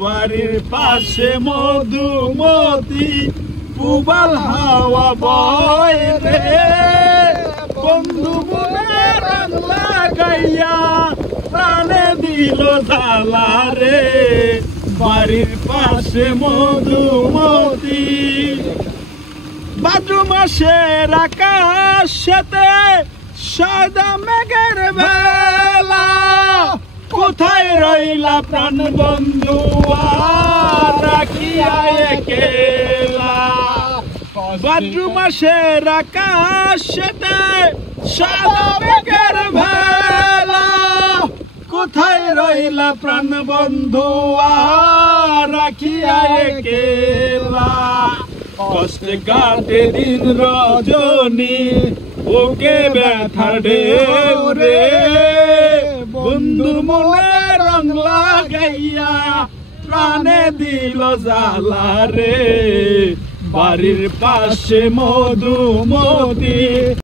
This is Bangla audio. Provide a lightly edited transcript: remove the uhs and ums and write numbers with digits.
বাড়ির পাশে মধুমতি পুবাল হাওয়া বয় রে বন্ধু মনে রং লাগাইয়া প্রাণে দিল জ্বালা রে বাড়ির পাশে মধুমতি ভাদ্র মাসের আকাশেতে সাদা মেঘের বেলা কোথায় রইলা প্রাণ বন্ধু আর রাখিয়া একলা ভাদ্র মাসের আকাশেতে সাদা মেঘের বেলা কোথায় রইলা প্রাণ বন্ধু আর রাখিয়া একলা কষ্টে কাটে দিন রজনী ওকে ব্যথার ঢেউ রে বন্ধু মনে রং লাগাইয়া প্রাণে দিল জ্বালা রে বাড়ির পাশে মধুমতি